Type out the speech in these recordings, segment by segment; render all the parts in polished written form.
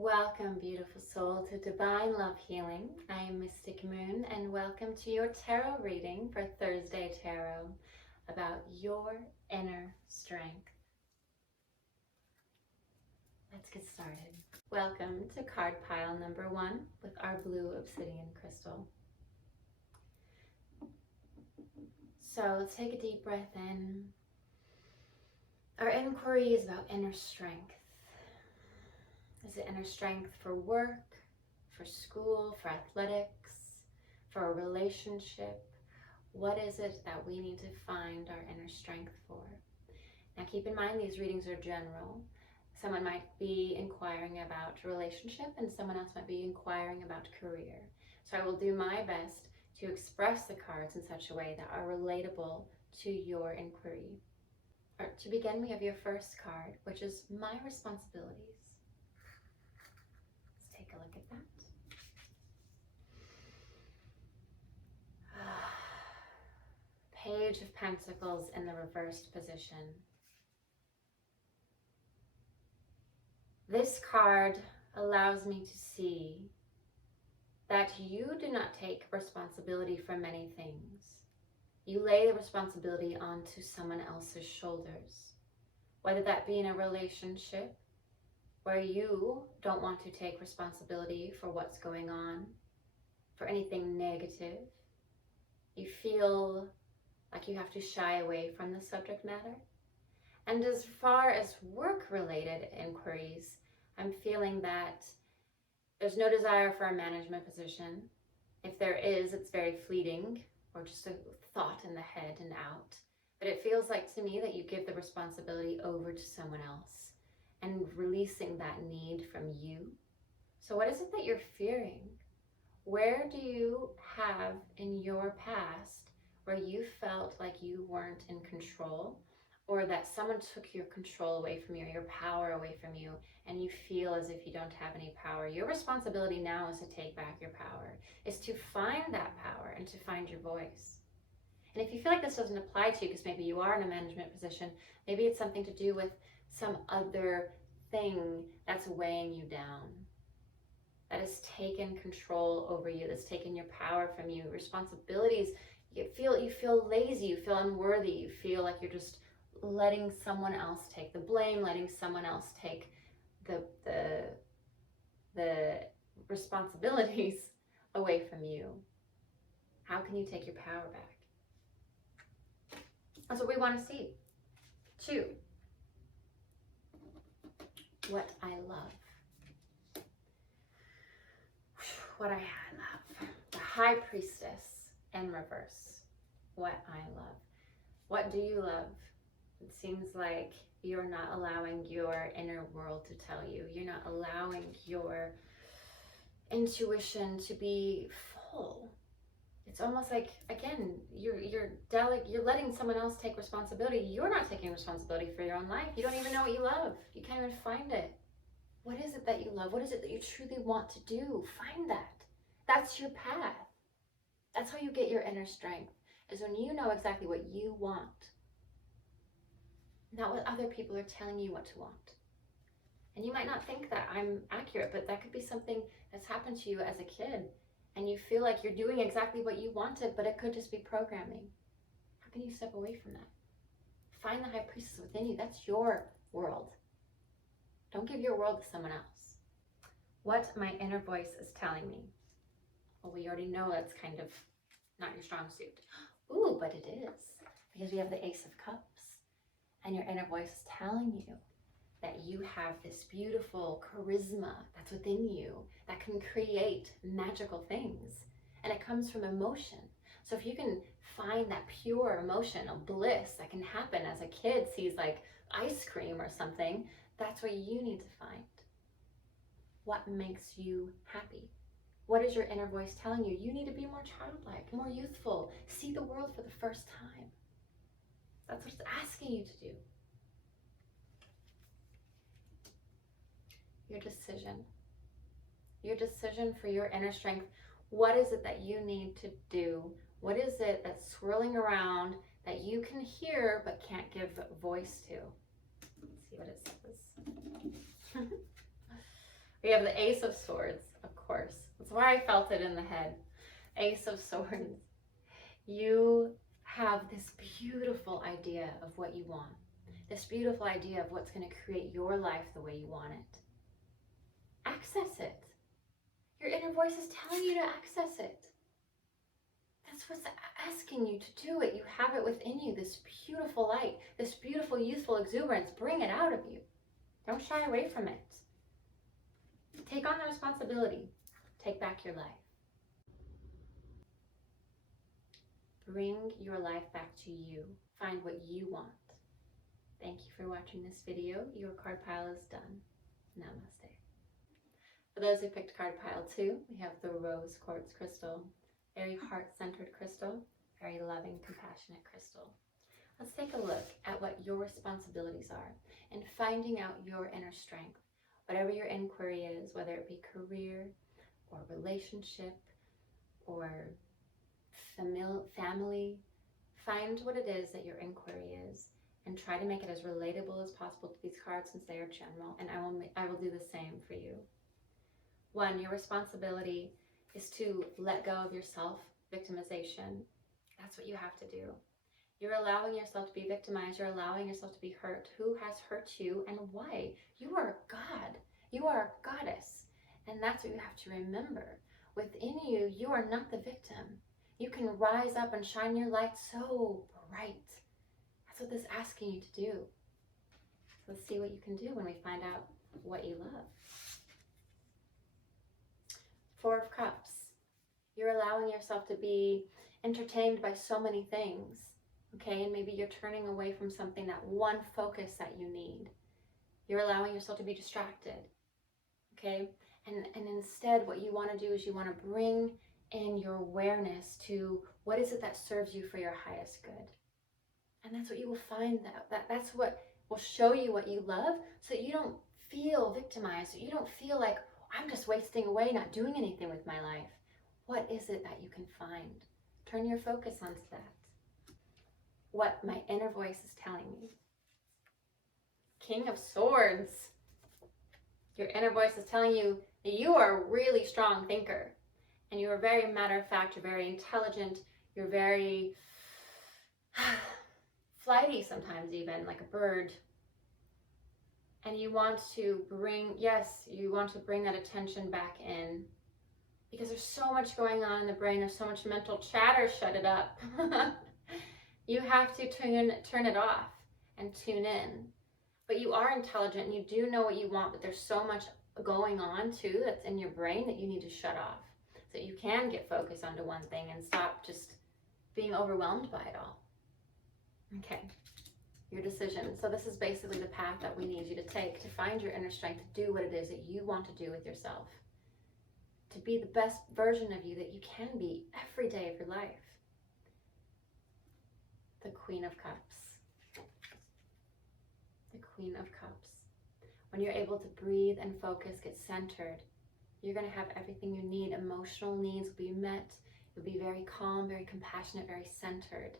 Welcome, beautiful soul, to Divine Love Healing. I am Mystic Moon, and welcome to your tarot reading for Thursday Tarot about your inner strength. Let's get started. Welcome to card pile number 1 with our blue obsidian crystal. So let's take a deep breath in. Our inquiry is about inner strength. Is it inner strength for work, for school, for athletics, for a relationship? What is it that we need to find our inner strength for? Now keep in mind these readings are general. Someone might be inquiring about a relationship and someone else might be inquiring about career. So I will do my best to express the cards in such a way that are relatable to your inquiry. To begin, we have your first card, which is my responsibilities. Take a look at that. Page of Pentacles in the reversed position. This card allows me to see that you do not take responsibility for many things. You lay the responsibility onto someone else's shoulders, whether that be in a relationship where you don't want to take responsibility for what's going on, for anything negative. You feel like you have to shy away from the subject matter. And as far as work-related inquiries, I'm feeling that there's no desire for a management position. If there is, it's very fleeting, or just a thought in the head and out. But it feels like to me that you give the responsibility over to someone else, and releasing that need from you. So what is it that you're fearing? Where do you have in your past where you felt like you weren't in control, or that someone took your control away from you, or your power away from you, and you feel as if you don't have any power? Your responsibility now is to take back your power, is to find that power and to find your voice. And if you feel like this doesn't apply to you because maybe you are in a management position, maybe it's something to do with some other thing that's weighing you down, that has taken control over you, that's taken your power from you. Responsibilities, you feel lazy, you feel unworthy, you feel like you're just letting someone else take the blame, letting someone else take the responsibilities away from you. How can you take your power back? That's what we want to see. 2. What I love. What I love. The High Priestess in reverse. What I love. What do you love? It seems like you're not allowing your inner world to tell you. You're not allowing your intuition to be full. It's almost like, again, you're letting someone else take responsibility. You're not taking responsibility for your own life. You don't even know what you love. You can't even find it. What is it that you love? What is it that you truly want to do? Find that. That's your path. That's how you get your inner strength, is when you know exactly what you want, not what other people are telling you what to want. And you might not think that I'm accurate, but that could be something that's happened to you as a kid. And you feel like you're doing exactly what you wanted, but it could just be programming. How can you step away from that? Find the High Priestess within you. That's your world. Don't give your world to someone else. What my inner voice is telling me. Well, we already know that's kind of not your strong suit. Ooh, but it is. Because we have the Ace of Cups. And your inner voice is telling you that you have this beautiful charisma that's within you that can create magical things. And it comes from emotion. So if you can find that pure emotion of bliss that can happen as a kid sees like ice cream or something, that's what you need to find. What makes you happy? What is your inner voice telling you? You need to be more childlike, more youthful, see the world for the first time. That's what it's asking you to do. Your decision. Your decision for your inner strength. What is it that you need to do? What is it that's swirling around that you can hear but can't give voice to? Let's see what it says. We have the Ace of Swords, of course. That's why I felt it in the head. Ace of Swords. You have this beautiful idea of what you want. This beautiful idea of what's going to create your life the way you want it. Access it. Your inner voice is telling you to access it. That's what's asking you to do it. You have it within you, this beautiful light, this beautiful youthful exuberance. Bring it out of you. Don't shy away from it. Take on the responsibility. Take back your life. Bring your life back to you. Find what you want. Thank you for watching this video. Your card pile is done. Namaste. For those who picked card pile 2, we have the Rose Quartz crystal. Very heart-centered crystal. Very loving, compassionate crystal. Let's take a look at what your responsibilities are and finding out your inner strength. Whatever your inquiry is, whether it be career or relationship or family, find what it is that your inquiry is and try to make it as relatable as possible to these cards since they are general, and I will do the same for you. 1, your responsibility is to let go of your self-victimization. That's what you have to do. You're allowing yourself to be victimized. You're allowing yourself to be hurt. Who has hurt you and why? You are a god. You are a goddess. And that's what you have to remember. Within you, you are not the victim. You can rise up and shine your light so bright. That's what this is asking you to do. So let's see what you can do when we find out what you love. 4 of Cups. You're allowing yourself to be entertained by so many things. Okay, and maybe you're turning away from something, that one focus that you need. You're allowing yourself to be distracted. Okay, and instead what you want to do is you want to bring in your awareness to what is it that serves you for your highest good. And that's what you will find, that's what will show you what you love, so that you don't feel victimized, so you don't feel like, I'm just wasting away, not doing anything with my life. What is it that you can find? Turn your focus onto that. What my inner voice is telling me. King of Swords. Your inner voice is telling you that you are a really strong thinker. And you are very matter of fact, you're very intelligent, you're very flighty sometimes even, like a bird. And you want to bring, you want to bring that attention back in. Because there's so much going on in the brain, there's so much mental chatter, shut it up. You have to turn it off and tune in. But you are intelligent and you do know what you want, but there's so much going on too that's in your brain that you need to shut off. So you can get focused onto one thing and stop just being overwhelmed by it all. Okay, your decision. So this is basically the path that we need you to take to find your inner strength, to do what it is that you want to do with yourself. To be the best version of you that you can be every day of your life. The Queen of Cups. The Queen of Cups. When you're able to breathe and focus, get centered, you're going to have everything you need. Emotional needs will be met. You'll be very calm, very compassionate, very centered.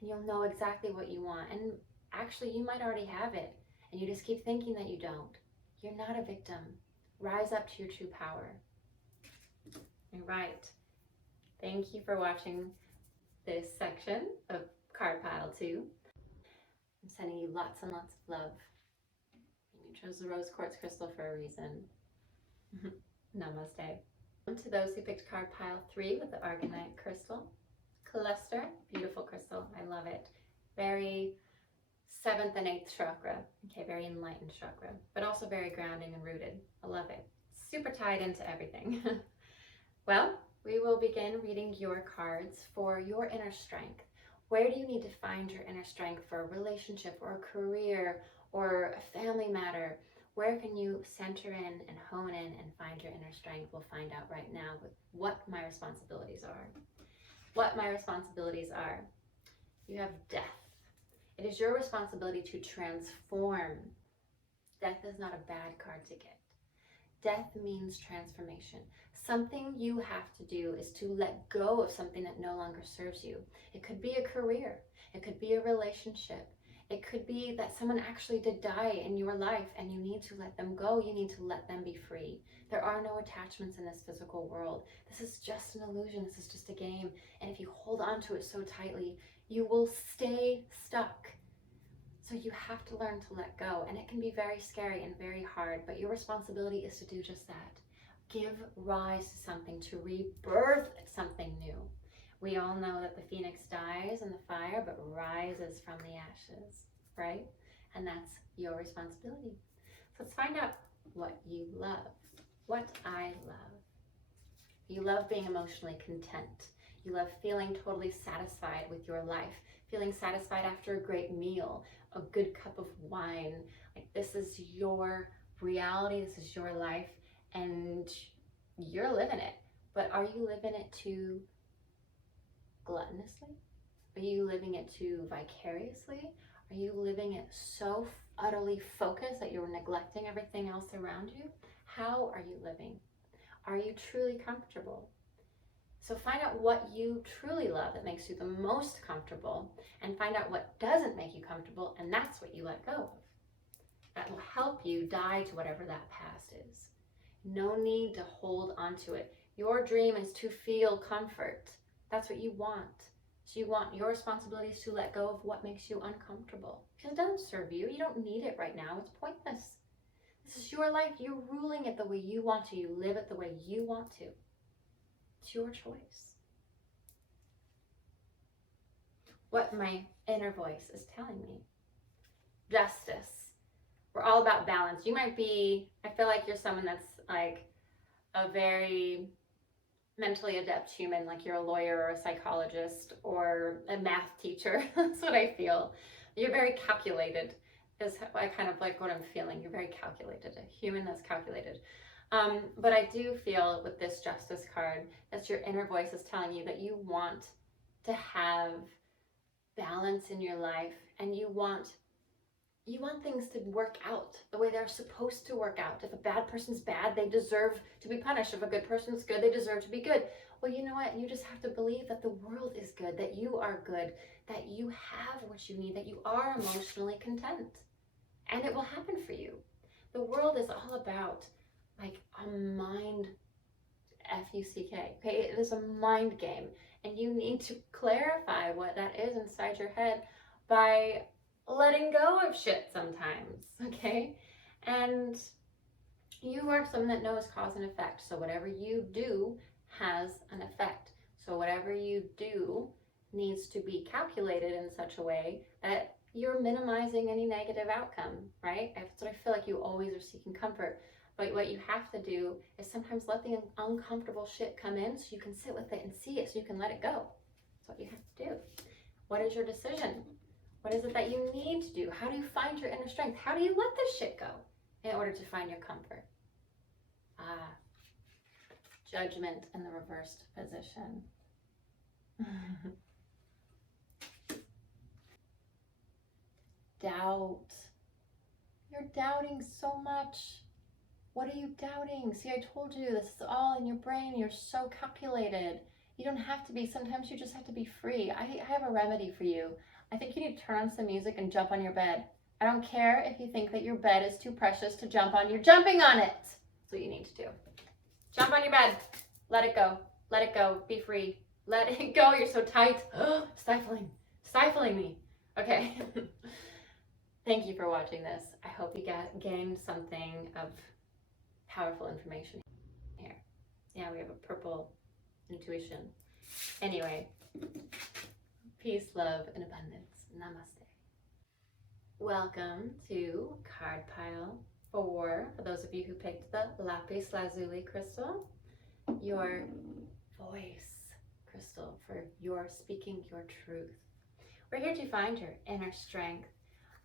And you'll know exactly what you want. And actually, you might already have it. And you just keep thinking that you don't. You're not a victim. Rise up to your true power. All right. Thank you for watching this section of Card Pile 2. I'm sending you lots and lots of love. You chose the Rose Quartz crystal for a reason. Namaste. To those who picked Card Pile 3 with the Argonite crystal. Cluster, beautiful crystal. I love it. Very 7th and 8th chakra. Okay, very enlightened chakra, but also very grounding and rooted. I love it. Super tied into everything. Well, we will begin reading your cards for your inner strength. Where do you need to find your inner strength for a relationship or a career or a family matter? Where can you center in and hone in and find your inner strength? We'll find out right now with what my responsibilities are. What my responsibilities are. You have death. It is your responsibility to transform. Death is not a bad card to get. Death means transformation. Something you have to do is to let go of something that no longer serves you. It could be a career. It could be a relationship. It could be that someone actually did die in your life and you need to let them go. You need to let them be free. There are no attachments in this physical world. This is just an illusion. This is just a game. And if you hold on to it so tightly, you will stay stuck. So you have to learn to let go. And it can be very scary and very hard, but your responsibility is to do just that. Give rise to something, to rebirth something new. We all know that the phoenix dies in the fire, but rises from the ashes, right? And that's your responsibility. So let's find out what you love. What I love. You love being emotionally content. You love feeling totally satisfied with your life, feeling satisfied after a great meal, a good cup of wine. Like, this is your reality, this is your life, and you're living it. But are you living it too gluttonously? Are you living it too vicariously? Are you living it so utterly focused that you're neglecting everything else around you? How are you living? Are you truly comfortable? So find out what you truly love that makes you the most comfortable, and find out what doesn't make you comfortable, and that's what you let go of. That will help you die to whatever that past is. No need to hold onto it. Your dream is to feel comfort. That's what you want. So you want your responsibilities to let go of what makes you uncomfortable. Because it doesn't serve you. You don't need it right now. It's pointless. This is your life. You're ruling it the way you want to. You live it the way you want to. It's your choice. What my inner voice is telling me. Justice. We're all about balance. You might be, I feel like you're someone that's like a very mentally adept human, like you're a lawyer or a psychologist or a math teacher. That's what I feel. You're very calculated, is I kind of like what I'm feeling. You're very calculated, a human that's calculated. But I do feel with this justice card that your inner voice is telling you that you want to have balance in your life, and you want things to work out the way they're supposed to work out. If a bad person's bad, they deserve to be punished. If a good person's good, they deserve to be good. Well, you know what? You just have to believe that the world is good, that you are good, that you have what you need, that you are emotionally content. And it will happen for you. The world is all about like a mind, F-U-C-K, okay? It is a mind game. And you need to clarify what that is inside your head by letting go of shit sometimes, okay? And you are someone that knows cause and effect. So whatever you do has an effect. So whatever you do needs to be calculated in such a way that you're minimizing any negative outcome, right? That's what I feel like you always are seeking comfort. But what you have to do is sometimes let the uncomfortable shit come in so you can sit with it and see it so you can let it go. That's what you have to do. What is your decision? What is it that you need to do? How do you find your inner strength? How do you let this shit go in order to find your comfort? Judgment in the reversed position. Doubt. You're doubting so much. What are you doubting? See, I told you, this is all in your brain. You're so calculated. You don't have to be. Sometimes you just have to be free. I have a remedy for you. I think you need to turn on some music and jump on your bed. I don't care if you think that your bed is too precious to jump on. You're jumping on it. That's what you need to do. Jump on your bed. Let it go. Let it go. Be free. Let it go. You're so tight. Stifling. Stifling me. Okay. Thank you for watching this. I hope you gained something of powerful information here. Yeah, we have a purple intuition. Anyway, peace, love, and abundance. Namaste. Welcome to card pile 4. For those of you who picked the Lapiz Lazuli crystal, your voice crystal for your speaking your truth. We're here to find your inner strength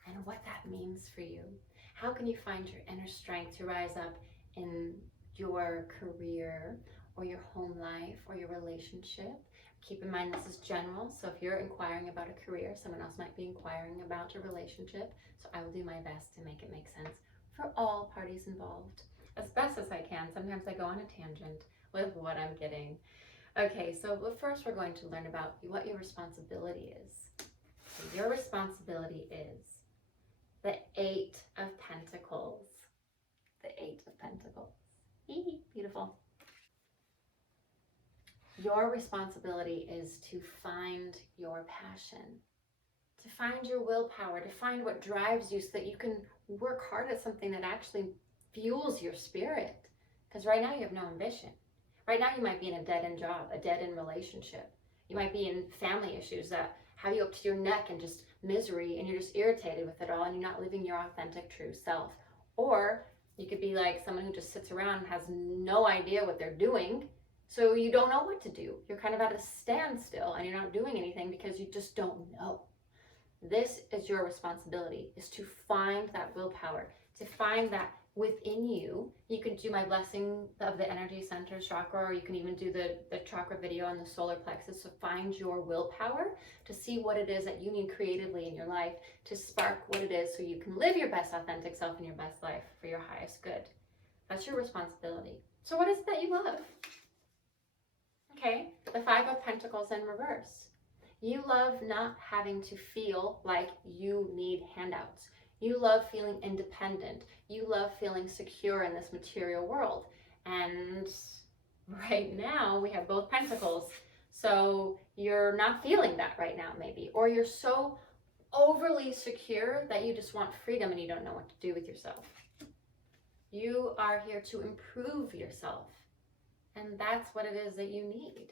and what that means for you. How can you find your inner strength to rise up in your career or your home life or your relationship? Keep in mind this is general, so if you're inquiring about a career, someone else might be inquiring about a relationship, so I will do my best to make it make sense for all parties involved, as best as I can. Sometimes I go on a tangent with what I'm getting. Okay, so first we're going to learn about what your responsibility is. So your responsibility is the Eight of Pentacles. The Eight of Pentacles. Beautiful. Your responsibility is to find your passion, to find your willpower, to find what drives you so that you can work hard at something that actually fuels your spirit. Because right now you have no ambition. Right now you might be in a dead-end job, a dead-end relationship. You might be in family issues that have you up to your neck and just misery, and you're just irritated with it all, and you're not living your authentic, true self. Or you could be like someone who just sits around and has no idea what they're doing, so you don't know what to do. You're kind of at a standstill, and you're not doing anything because you just don't know. This is your responsibility, is to find that willpower, to find that within you. You can do my blessing of the energy center chakra, or you can even do the chakra video on the solar plexus. So find your willpower to see what it is that you need creatively in your life to spark what it is so you can live your best authentic self and your best life for your highest good. That's your responsibility. So what is it that you love? Okay, the Five of Pentacles in reverse. You love not having to feel like you need handouts. You love feeling independent. You love feeling secure in this material world. And right now we have both pentacles. So you're not feeling that right now maybe. Or you're so overly secure that you just want freedom and you don't know what to do with yourself. You are here to improve yourself. And that's what it is that you need.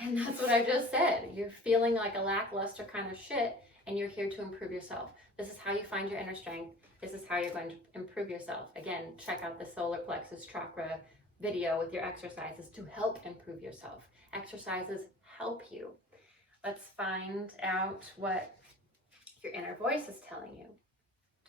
And that's what I just said. You're feeling like a lackluster kind of shit, and you're here to improve yourself. This is how you find your inner strength. This is how you're going to improve yourself. Again, check out the solar plexus chakra video with your exercises to help improve yourself. Exercises help you. Let's find out what your inner voice is telling you.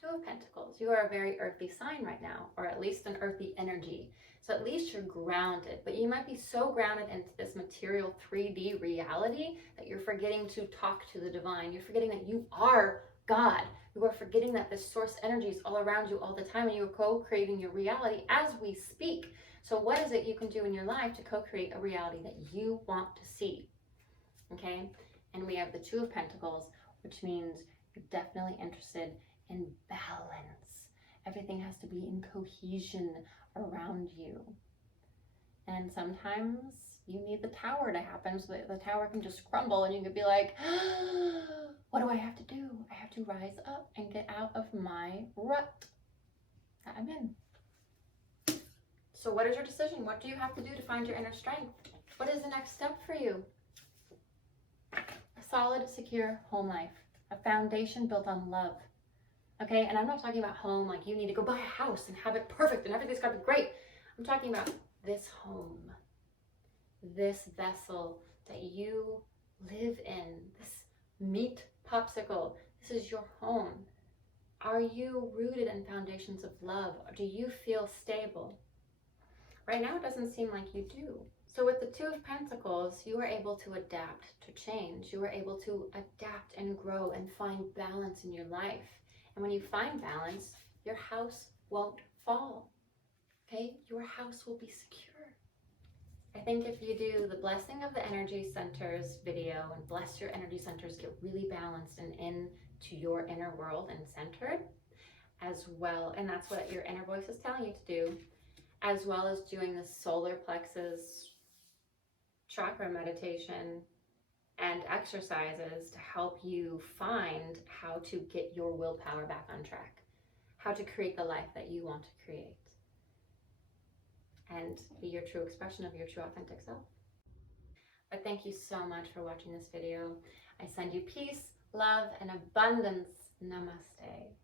Two of Pentacles. You are a very earthy sign right now, or at least an earthy energy. So at least you're grounded, but you might be so grounded into this material 3D reality that you're forgetting to talk to the divine. You're forgetting that you are God. You are forgetting that this source energy is all around you all the time, and you are co-creating your reality as we speak. So what is it you can do in your life to co-create a reality that you want to see? Okay, and we have the Two of Pentacles, which means you're definitely interested in balance. Everything has to be in cohesion around you. And sometimes you need the tower to happen so that the tower can just crumble and you can be like, what do I have to do? I have to rise up and get out of my rut that I'm in. So what is your decision? What do you have to do to find your inner strength? What is the next step for you? A solid, secure home life. A foundation built on love. Okay, and I'm not talking about home like you need to go buy a house and have it perfect and everything's got to be great. I'm talking about this home, this vessel that you live in, this meat popsicle. This is your home. Are you rooted in foundations of love? Do you feel stable? Right now, it doesn't seem like you do. So with the Two of Pentacles, you are able to adapt to change. You are able to adapt and grow and find balance in your life. And when you find balance, your house won't fall, okay? Your house will be secure. I think if you do the blessing of the energy centers video and bless your energy centers, get really balanced and into your inner world and centered as well. And that's what your inner voice is telling you to do, as well as doing the solar plexus chakra meditation and exercises to help you find how to get your willpower back on track, how to create the life that you want to create, and be your true expression of your true authentic self. But thank you so much for watching this video. I send you peace, love, and abundance. Namaste.